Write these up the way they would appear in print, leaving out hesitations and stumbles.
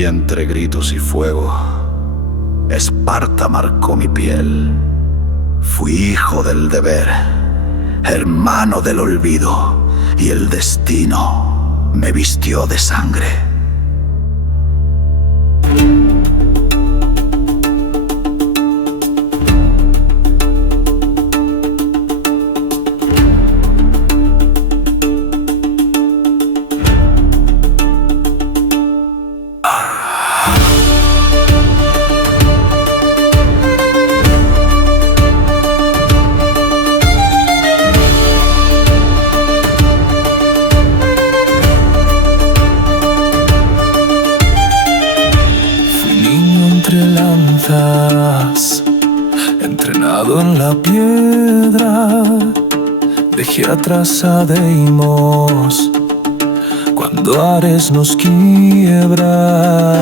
Y entre gritos y fuego, Esparta marcó mi piel. Fui hijo del deber, hermano del olvido, y el destino me vistió de sangre. Entre lanzas, entrenado en la piedra, dejé atrás a Deimos. Cuando Ares nos quiebra,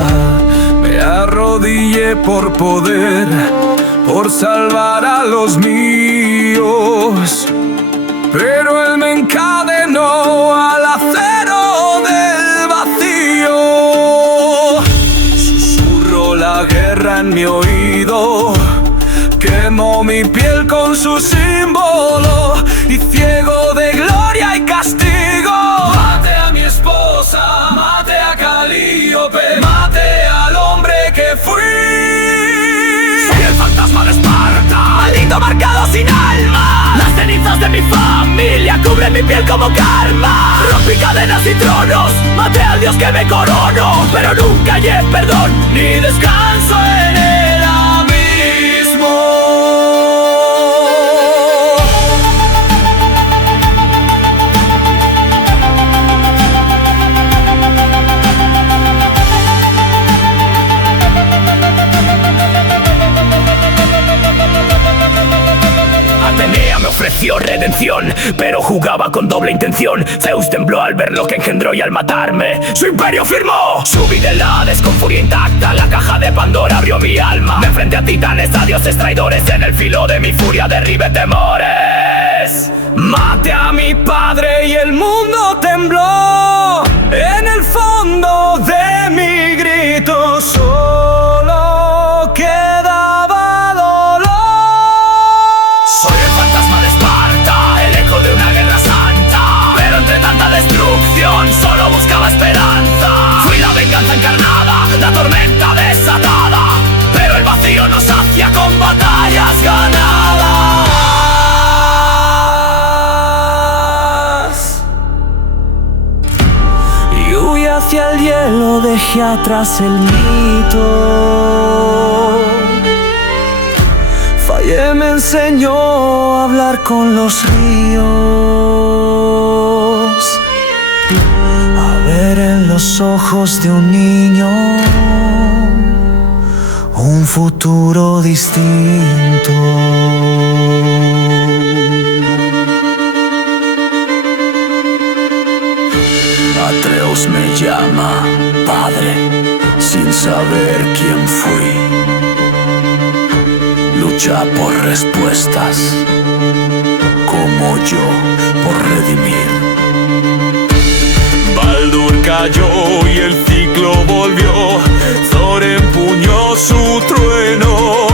me arrodillé por poder, por salvar a los míos. Pero él me encadenó al acero del vacío. La guerra en mi oído quemó mi piel con su símbolo, y ciego de gloria y castigo, maté a mi esposa, maté a Calíope, maté al hombre que fui. Soy el fantasma de Esparta, maldito marcado sin alma. Las cenizas de mi familia cubren mi piel como karma. Rompí cadenas y tronos, maté al dios que me corono, pero nunca hallé perdón ni descanso en el abismo. Atenea me ofreció redención, pero jugaba con doble intención. Zeus tembló al ver lo que engendró y al matarme su imperio firmó. Subí del Hades con furia intacta, la caja de Pandora abrió mi alma. Me enfrenté a titanes, a dioses traidores, en el filo de mi furia derribé temores. Maté a mi padre y el mundo tembló. En el fondo de mi grito solo quedaba dolor. Soy el fantasma de Esparta, el eco de una guerra santa, pero entre tanta destrucción solo buscaba esperanza. Fui la venganza encarnada, la tormenta desatada, pero el vacío nos sacia con batallas ganadas. Y huí hacia el hielo, dejé atrás el mito. Fallé me enseñó a hablar con los ríos, a ver en los ojos de un niño un futuro distinto. Atreus me llama padre, sin saber quién fui. Lucha por respuestas, como yo por redimir. Baldur cayó y el ciclo volvió. Thor empuñó su trueno.